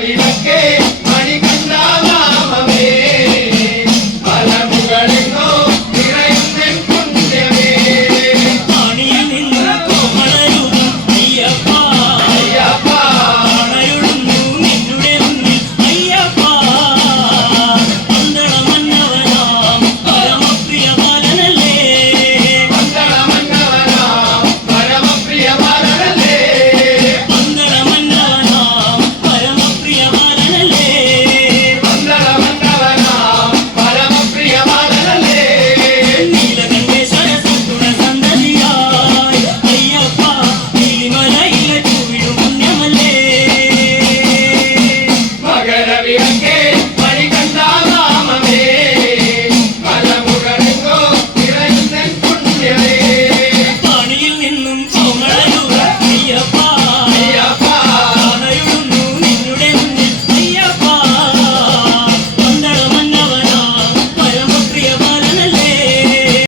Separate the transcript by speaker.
Speaker 1: vida que